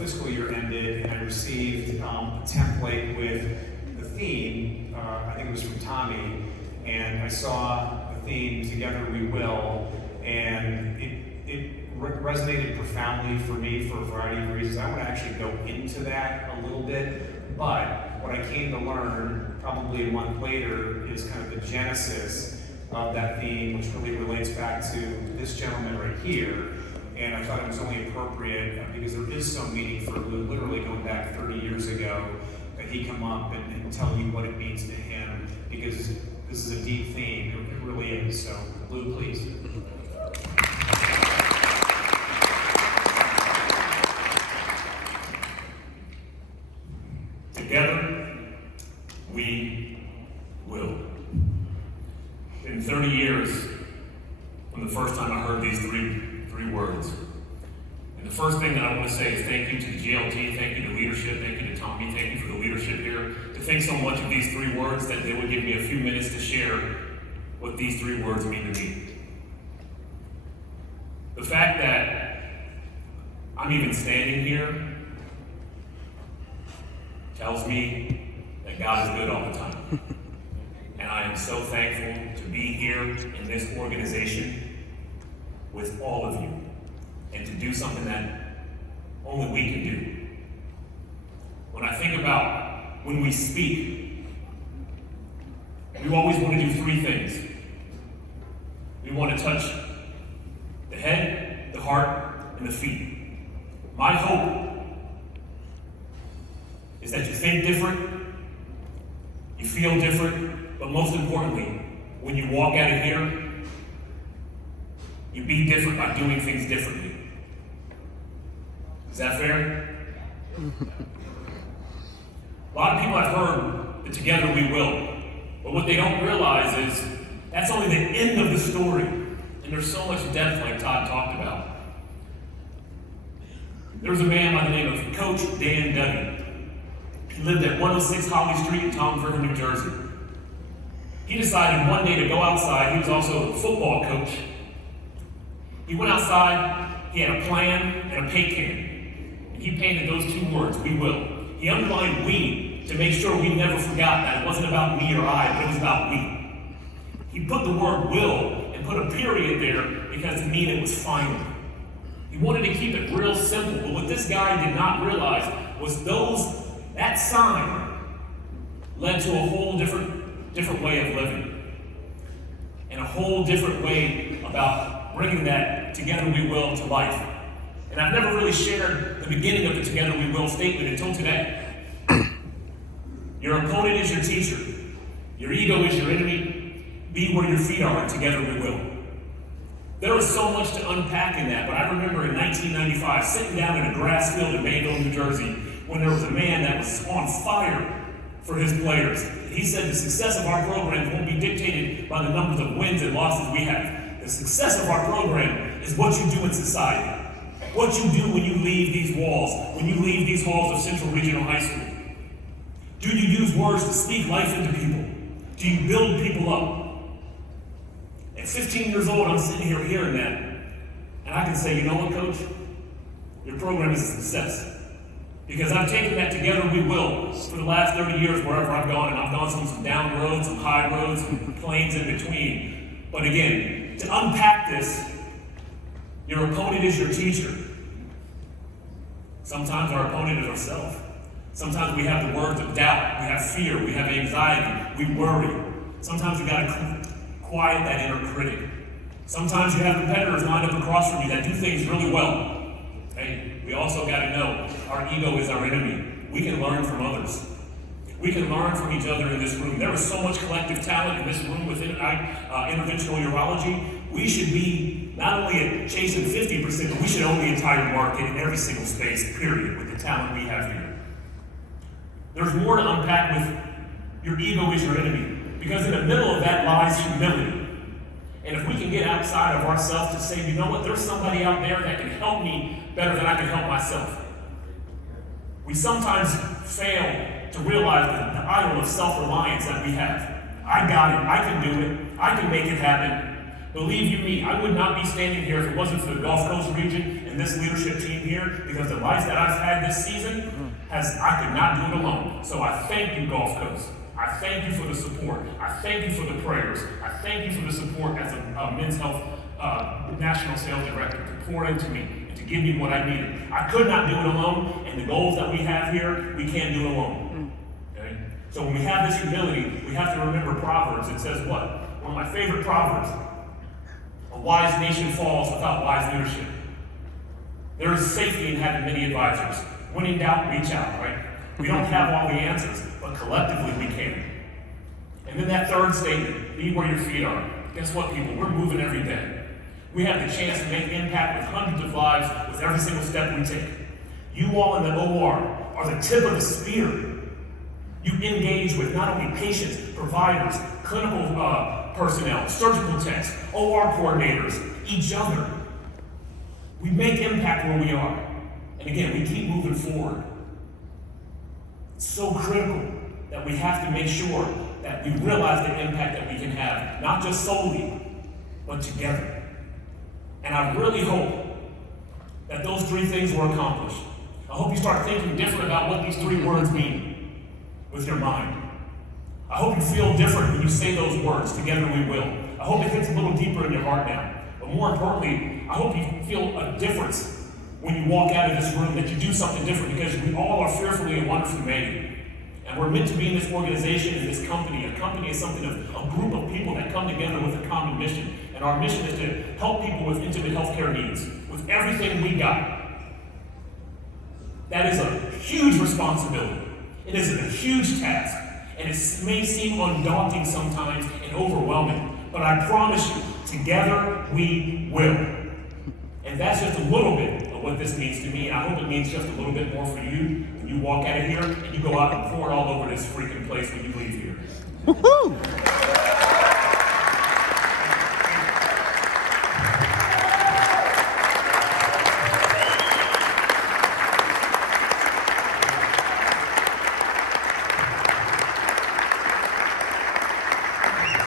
fiscal year ended, and I received a template with the theme. I think it was from Tommy, and I saw the theme "Together We Will," and it resonated profoundly for me for a variety of reasons. I want to actually go into that a little bit, but what I came to learn probably a month later is kind of the genesis of that theme, which really relates back to this gentleman right here. And I thought it was only appropriate because there is some meaning for Lou, literally going back 30 years ago, that he come up and tell you what it means to him, because this is a deep theme. It really is. So, Lou, please. Together, we will. In 30 years, from the first time I heard these three words. And the first thing that I want to say is thank you to the GLT, thank you to leadership, thank you to Tommy, thank you for the leadership here, to think so much of these three words that they would give me a few minutes to share what these three words mean to me. The fact that I'm even standing here tells me that God is good all the time. And I am so thankful to be here in this organization with all of you, and to do something that only we can do. When I think about when we speak, we always want to do three things. We want to touch the head, the heart, and the feet. My hope is that you think different, you feel different, but most importantly, when you walk out of here, you be different by doing things differently. Is that fair? A lot of people have heard that together we will, but what they don't realize is that's only the end of the story. And there's so much depth, like Todd talked about. There was a man by the name of Coach Dan Duggan. He lived at 106 Holly Street in Tom's River, New Jersey. He decided one day to go outside. He was also a football coach. He went outside, he had a plan and a paint can. And he painted those two words, we will. He underlined we to make sure we never forgot that it wasn't about me or I, but it was about we. He put the word will and put a period there because to mean it was final. He wanted to keep it real simple, but what this guy did not realize was that sign led to a whole different way of living. And a whole different way about bringing that together we will to life. And I've never really shared the beginning of the together we will statement until today. Your opponent is your teacher. Your ego is your enemy. Be where your feet are, and together we will. There was so much to unpack in that, but I remember in 1995 sitting down in a grass field in Mayville, New Jersey, when there was a man that was on fire for his players. He said the success of our programs won't be dictated by the numbers of wins and losses we have. The success of our program is what you do in society. What you do when you leave these walls, when you leave these halls of Central Regional High School. Do you use words to speak life into people? Do you build people up? At 15 years old, I'm sitting here hearing that, and I can say, you know what, Coach? Your program is a success. Because I've taken that together we will for the last 30 years wherever I've gone, and I've gone some down roads, some high roads, some plains in between. But again, to unpack this, your opponent is your teacher. Sometimes our opponent is ourselves. Sometimes we have the words of doubt, we have fear, we have anxiety, we worry. Sometimes we gotta quiet that inner critic. Sometimes you have competitors lined up across from you that do things really well. Hey, we also gotta know our ego is our enemy. We can learn from others. We can learn from each other in this room. There is so much collective talent in this room within interventional urology. We should be not only chasing 50%, but we should own the entire market in every single space, period, with the talent we have here. There's more to unpack with your ego is your enemy, because in the middle of that lies humility. And if we can get outside of ourselves to say, you know what, there's somebody out there that can help me better than I can help myself. We sometimes fail to realize the idol of self-reliance that we have. I got it, I can do it, I can make it happen. Believe you me, I would not be standing here if it wasn't for the Gulf Coast region and this leadership team here, because the life that I've had this season I could not do it alone. So I thank you, Gulf Coast. I thank you for the support. I thank you for the prayers. I thank you for the support as a men's health national sales director to pour into me and to give me what I needed. I could not do it alone, and the goals that we have here, we can't do it alone. Okay? So when we have this humility, we have to remember Proverbs. It says what? One of my favorite Proverbs. A wise nation falls without wise leadership. There is safety in having many advisors. When in doubt, reach out, right? We don't have all the answers, but collectively we can. And then that third statement, be where your feet are. Guess what, people? We're moving every day. We have the chance to make impact with hundreds of lives with every single step we take. You all in the OR are the tip of the spear. You engage with not only patients, providers, clinical personnel, surgical techs, OR coordinators, each other. We make impact where we are. And again, we keep moving forward. It's so critical that we have to make sure that we realize the impact that we can have, not just solely, but together. And I really hope that those three things were accomplished. I hope you start thinking different about what these three words mean with your mind. I hope you feel different when you say those words, together we will. I hope it hits a little deeper in your heart now. But more importantly, I hope you feel a difference when you walk out of this room, that you do something different, because we all are fearfully and wonderfully made. And we're meant to be in this organization, in this company. A company is something of a group of people that come together with a common mission. And our mission is to help people with intimate healthcare needs, with everything we got. That is a huge responsibility. It is a huge task. And it may seem undaunting sometimes and overwhelming. But I promise you, together we will. And that's just a little bit of what this means to me. And I hope it means just a little bit more for you when you walk out of here and you go out and pour it all over this freaking place when you leave here. Woohoo!